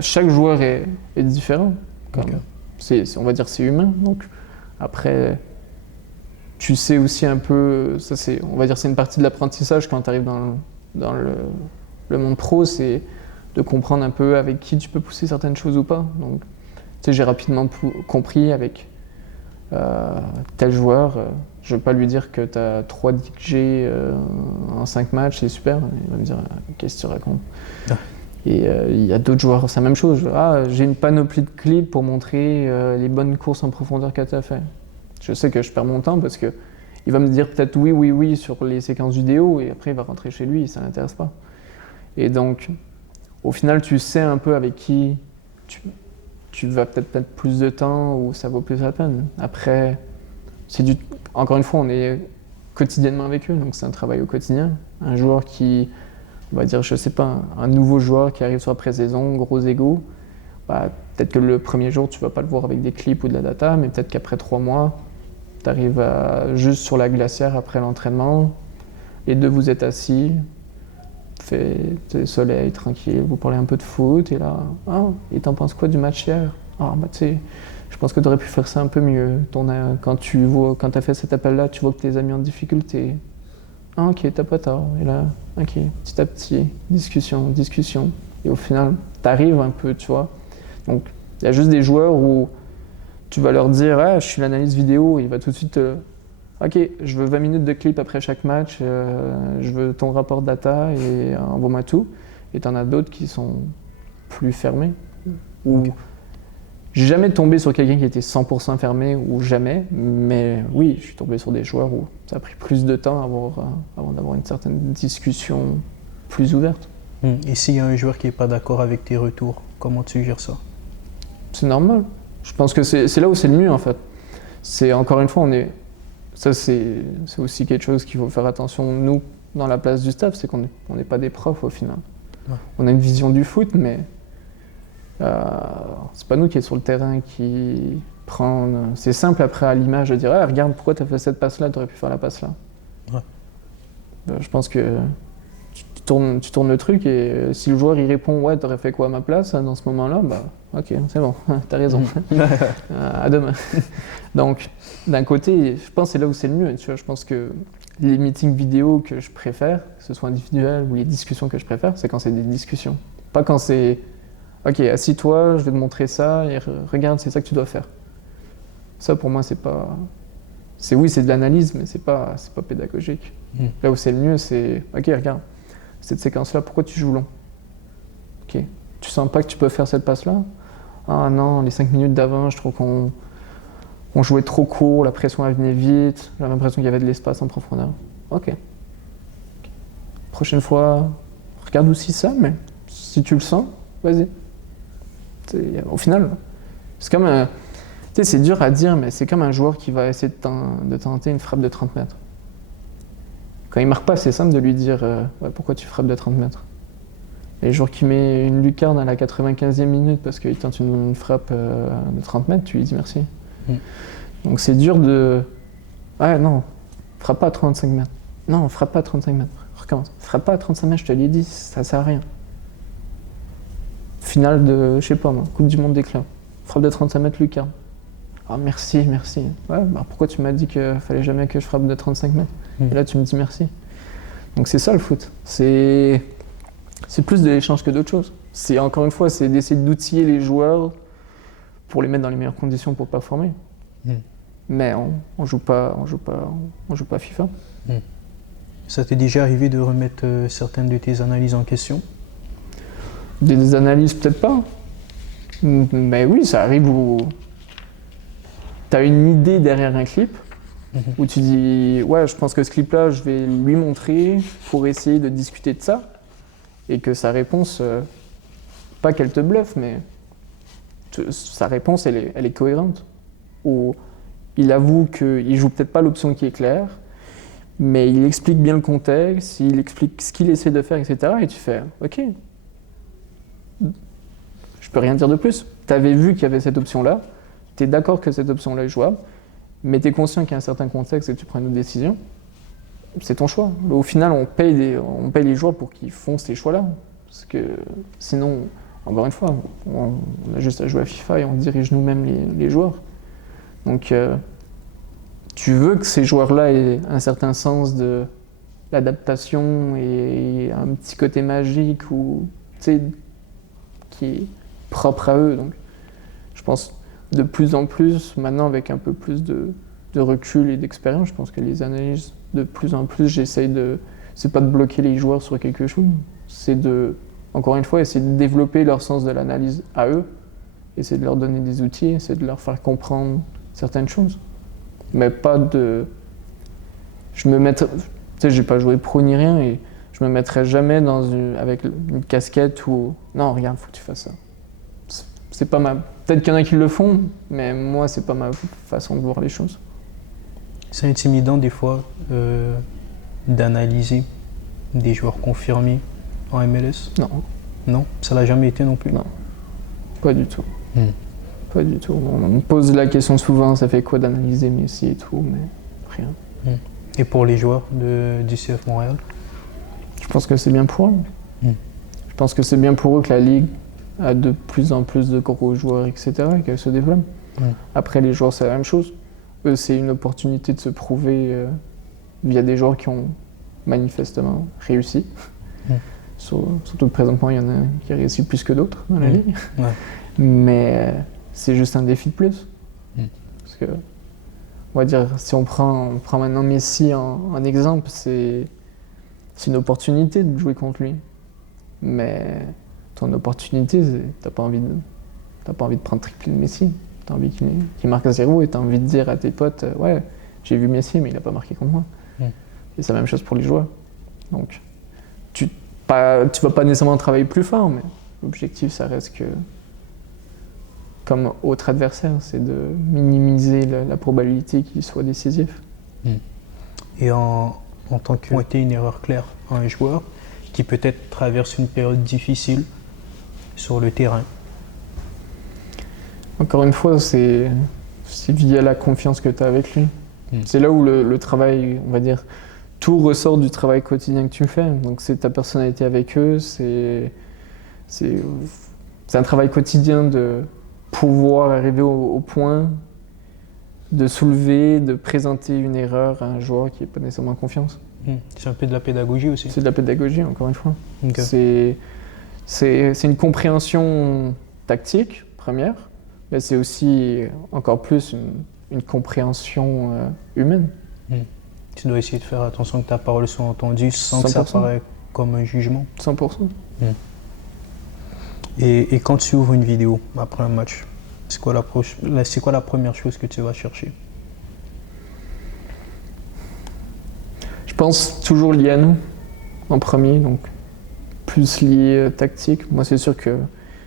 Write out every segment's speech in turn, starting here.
chaque joueur est différent. Ok. On va dire c'est humain. Donc après, tu sais aussi un peu, on va dire c'est une partie de l'apprentissage quand tu arrives dans le monde pro, c'est de comprendre un peu avec qui tu peux pousser certaines choses ou pas. Donc tu sais, j'ai rapidement compris avec tel joueur, je ne vais pas lui dire que tu as 3 DG en 5 matchs, c'est super. Il va me dire qu'est-ce que tu racontes. Ah. Et il y a d'autres joueurs, c'est la même chose. J'ai une panoplie de clips pour montrer les bonnes courses en profondeur que tu as fait. Je sais que je perds mon temps parce que il va me dire peut-être oui sur les séquences vidéo et après il va rentrer chez lui et ça ne l'intéresse pas. Et donc, au final, tu sais un peu avec qui tu vas peut-être mettre plus de temps ou ça vaut plus la peine. Après, encore une fois, on est quotidiennement avec eux, donc c'est un travail au quotidien. Un joueur qui, on va dire, je sais pas, un nouveau joueur qui arrive sur la pré-saison, gros ego, bah, peut-être que le premier jour, tu vas pas le voir avec des clips ou de la data, mais peut-être qu'après 3 mois, tu arrives juste sur la glacière après l'entraînement, les deux vous êtes assis, fait soleil, tranquille, vous parlez un peu de foot, et là, et t'en penses quoi du match hier? Bah tu sais, je pense que tu aurais pu faire ça un peu mieux. Quand t'as fait cet appel-là, tu vois que tes amis en difficulté. Ok, t'as pas tort. Et là, ok, petit à petit, discussion. Et au final, t'arrives un peu, tu vois. Donc, il y a juste des joueurs où tu vas leur dire, je suis l'analyse vidéo, et il va tout de suite ok, je veux 20 minutes de clip après chaque match, je veux ton rapport data et envoie-moi tout. Et t'en as d'autres qui sont plus fermés. Ou j'ai jamais tombé sur quelqu'un qui était 100% fermé ou jamais, mais oui, je suis tombé sur des joueurs où ça a pris plus de temps avant d'avoir une certaine discussion plus ouverte. Et s'il y a un joueur qui n'est pas d'accord avec tes retours, comment tu gères ça? C'est normal. Je pense que c'est là où c'est le mieux en fait. C'est encore une fois, ça c'est aussi quelque chose qu'il faut faire attention, nous, dans la place du staff, c'est qu'on n'est pas des profs au final. Ouais. On a une vision du foot, mais c'est pas nous qui est sur le terrain qui prend. C'est simple après à l'image de dire regarde pourquoi tu as fait cette passe là, tu aurais pu faire la passe là. Ouais. Je pense que tu tournes le truc et si le joueur il répond ouais t'aurais fait quoi à ma place dans ce moment là, bah ok c'est bon, t'as raison. À demain. Donc d'un côté je pense que c'est là où c'est le mieux, tu vois, je pense que les meetings vidéo que je préfère, que ce soit individuel ou les discussions que je préfère, c'est quand c'est des discussions, pas quand c'est ok, assis-toi, je vais te montrer ça et regarde, c'est ça que tu dois faire. Ça, pour moi, c'est pas. C'est de l'analyse, mais c'est pas pédagogique. Là où c'est le mieux, c'est ok, regarde, cette séquence-là, pourquoi tu joues long? Ok, tu sens pas que tu peux faire cette passe-là? Ah non, les 5 minutes d'avant, je trouve qu'on jouait trop court, la pression elle venait vite, j'avais l'impression qu'il y avait de l'espace en profondeur. Ok. Prochaine fois, regarde aussi ça, mais si tu le sens, vas-y. Au final, c'est comme un. Tu sais, c'est dur à dire, mais c'est comme un joueur qui va essayer de tenter une frappe de 30 mètres. Quand il marque pas, c'est simple de lui dire pourquoi tu frappes de 30 mètres. Et le joueur qui met une lucarne à la 95e minute parce qu'il tente une frappe de 30 mètres, tu lui dis merci. Donc c'est dur de. Non, frappe pas à 35 mètres. Non, frappe pas à 35 mètres. Recommence. Frappe pas à 35 mètres, je te l'ai dit, ça sert à rien. Finale de, je sais pas moi, Coupe du Monde des clubs. Frappe de 35 mètres, lucarne. Merci. Ouais, pourquoi tu m'as dit qu'il fallait jamais que je frappe de 35 mètres? Et là, tu me dis merci. Donc c'est ça le foot. C'est plus de l'échange que d'autres choses. Encore une fois, c'est d'essayer d'outiller les joueurs pour les mettre dans les meilleures conditions pour performer. Mais on joue pas FIFA. Ça t'est déjà arrivé de remettre certaines de tes analyses en question? Des analyses, peut-être pas. Mais oui, ça arrive où tu as une idée derrière un clip, où tu dis ouais, je pense que ce clip-là, je vais lui montrer pour essayer de discuter de ça, et que sa réponse, pas qu'elle te bluffe, mais sa réponse, elle est cohérente. Ou il avoue qu'il joue peut-être pas l'option qui est claire, mais il explique bien le contexte, il explique ce qu'il essaie de faire, etc. Et tu fais ok. Je peux rien dire de plus. Tu avais vu qu'il y avait cette option-là, tu es d'accord que cette option-là est jouable, mais tu es conscient qu'il y a un certain contexte et que tu prends une autre décision. C'est ton choix. Au final, on paye les joueurs pour qu'ils font ces choix-là. Parce que sinon, encore une fois, on a juste à jouer à FIFA et on dirige nous-mêmes les joueurs. Donc, tu veux que ces joueurs-là aient un certain sens de l'adaptation et un petit côté magique ou, qui est propre à eux. Donc, je pense de plus en plus, maintenant avec un peu plus de recul et d'expérience, je pense que les analyses, de plus en plus, c'est pas de bloquer les joueurs sur quelque chose, c'est encore une fois, essayer de développer leur sens de l'analyse à eux, essayer de leur donner des outils, essayer de leur faire comprendre certaines choses. Mais pas de... j'ai pas joué pro ni rien et je me mettrais jamais avec une casquette où non, regarde, faut que tu fasses ça. C'est pas ma... Peut-être qu'il y en a qui le font, mais moi, c'est pas ma façon de voir les choses. C'est intimidant des fois d'analyser des joueurs confirmés en MLS? Non. Non? Ça l'a jamais été non plus? Non, pas du tout. Pas du tout. On me pose la question souvent, ça fait quoi d'analyser Messi et tout, mais rien. Et pour les joueurs du CF Montréal? Je pense que c'est bien pour eux. Je pense que c'est bien pour eux que la Ligue a de plus en plus de gros joueurs, etc., et qu'elle se développe. Après, les joueurs, c'est la même chose. Eux, c'est une opportunité de se prouver via des joueurs qui ont manifestement réussi. Surtout que présentement, il y en a qui réussissent plus que d'autres dans la Ligue. Ouais. Mais c'est juste un défi de plus. Parce que, on va dire, si on prend maintenant Messi en exemple, c'est une opportunité de jouer contre lui. Mais ton opportunité, t'as pas envie de prendre triplé de Messi. T'as envie qu'il marque à 0 et t'as envie de dire à tes potes, ouais, j'ai vu Messi, mais il a pas marqué contre moi. Et c'est la même chose pour les joueurs. Donc, tu vas pas nécessairement travailler plus fort, mais l'objectif, ça reste que, comme autre adversaire, c'est de minimiser la probabilité qu'il soit décisif. Et en tant que pointer une erreur claire à un joueur qui peut-être traverse une période difficile sur le terrain? Encore une fois, c'est via la confiance que tu as avec lui. C'est là où le travail, on va dire, tout ressort du travail quotidien que tu fais. Donc c'est ta personnalité avec eux, c'est un travail quotidien de pouvoir arriver au point de soulever, de présenter une erreur à un joueur qui n'est pas nécessairement en confiance. C'est un peu de la pédagogie aussi? C'est de la pédagogie, encore une fois. Okay. C'est une compréhension tactique, première, mais c'est aussi encore plus une compréhension humaine. Tu dois essayer de faire attention que ta parole soit entendue sans 100%. Que ça paraisse comme un jugement? 100%. Et quand tu ouvres une vidéo après un match, c'est quoi la première chose que tu vas chercher? Je pense toujours lié à nous, en premier, donc plus lié tactique. Moi, c'est sûr que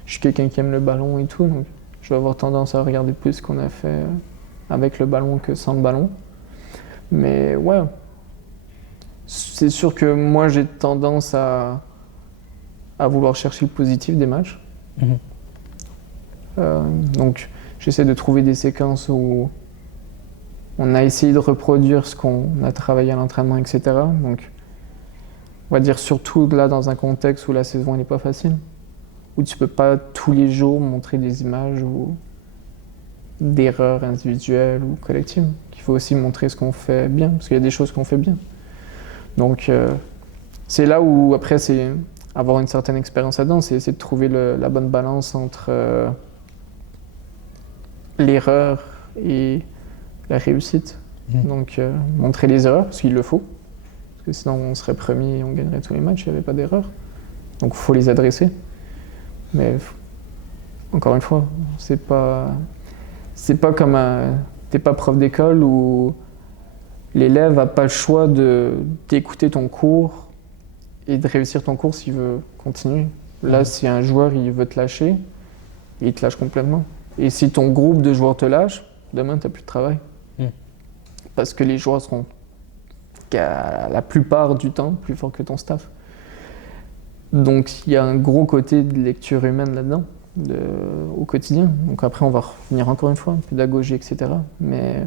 je suis quelqu'un qui aime le ballon et tout, donc je vais avoir tendance à regarder plus ce qu'on a fait avec le ballon que sans le ballon. Mais ouais, c'est sûr que moi, j'ai tendance à vouloir chercher le positif des matchs. Donc, j'essaie de trouver des séquences où on a essayé de reproduire ce qu'on a travaillé à l'entraînement, etc. Donc, on va dire surtout là dans un contexte où la saison n'est pas facile, où tu peux pas tous les jours montrer des images ou d'erreurs individuelles ou collectives. Il faut aussi montrer ce qu'on fait bien, parce qu'il y a des choses qu'on fait bien. Donc, c'est là où après c'est avoir une certaine expérience là-dedans, c'est essayer de trouver la bonne balance entre l'erreur et la réussite. Donc montrer les erreurs, parce qu'il le faut, parce que sinon on serait premier et on gagnerait tous les matchs, il n'y avait pas d'erreurs. Donc il faut les adresser. Mais encore une fois, c'est pas comme t'es pas prof d'école où l'élève n'a pas le choix d'écouter ton cours et de réussir ton cours s'il veut continuer. Là, si un joueur il veut te lâcher, il te lâche complètement. Et si ton groupe de joueurs te lâche, demain, tu n'as plus de travail. Parce que les joueurs seront, la plupart du temps, plus forts que ton staff. Donc, il y a un gros côté de lecture humaine là-dedans, au quotidien. Donc après, on va revenir encore une fois, pédagogie, etc. Mais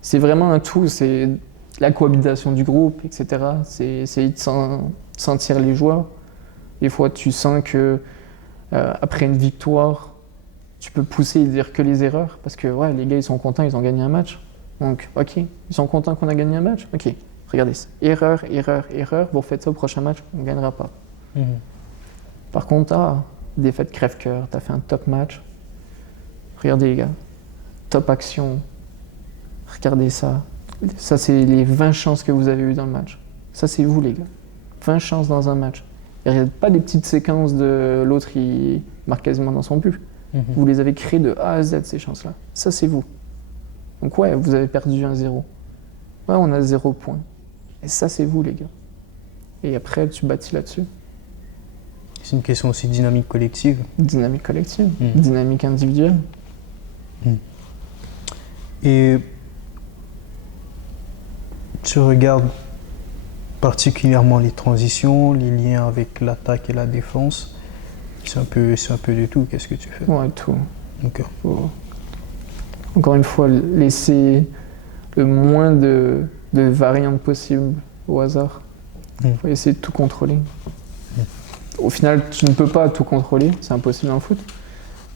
c'est vraiment un tout, c'est la cohabitation du groupe, etc. C'est essayer de sentir les joueurs. Des fois, tu sens que Après une victoire, tu peux pousser et dire que les erreurs, parce que ouais, les gars ils sont contents, ils ont gagné un match. Donc ok, ils sont contents qu'on a gagné un match. Ok, regardez ça. Erreur, erreur, erreur. Vous faites ça au prochain match, on ne gagnera pas. Par contre, défaite crève-cœur, t'as fait un top match. Regardez les gars, top action. Regardez ça. Ça c'est les 20 chances que vous avez eues dans le match. Ça c'est vous les gars. 20 chances dans un match. Il n'y a pas des petites séquences de l'autre il marque quasiment dans son but. Vous les avez créées de A à Z ces chances-là. Ça c'est vous. Donc ouais, vous avez perdu 1-0. Ouais, on a 0 point. Et ça c'est vous les gars. Et après tu bâtis là-dessus. C'est une question aussi de dynamique collective. Dynamique collective, dynamique individuelle. Et tu regardes particulièrement les transitions, les liens avec l'attaque et la défense. C'est un peu de tout. Qu'est-ce que tu fais? Ouais, tout. Okay. Faut, encore une fois, laisser le moins de variantes possibles au hasard. Il faut essayer de tout contrôler. Au final, tu ne peux pas tout contrôler, c'est impossible en foot.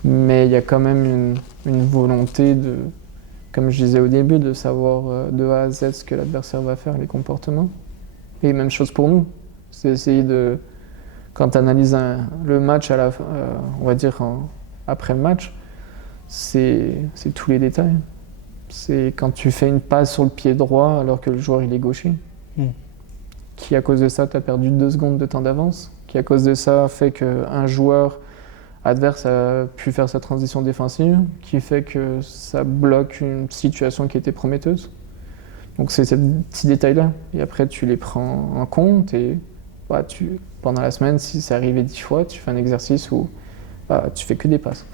Mais il y a quand même une volonté de, comme je disais au début, de savoir de A à Z ce que l'adversaire va faire, les comportements. Et même chose pour nous. C'est essayer de, quand tu analyses le match à on va dire après le match, c'est tous les détails. C'est quand tu fais une passe sur le pied droit alors que le joueur il est gaucher. Qui à cause de ça tu as perdu 2 secondes de temps d'avance. Qui à cause de ça fait qu'un joueur adverse a pu faire sa transition défensive, qui fait que ça bloque une situation qui était prometteuse. Donc c'est ces petits détails-là. Et après, tu les prends en compte et pendant la semaine, si c'est arrivé 10 fois, tu fais un exercice où tu fais que des passes.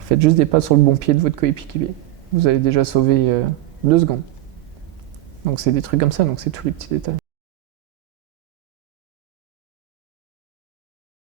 Faites juste des passes sur le bon pied de votre coéquipier. Vous avez déjà sauvé 2 secondes. Donc c'est des trucs comme ça, donc c'est tous les petits détails.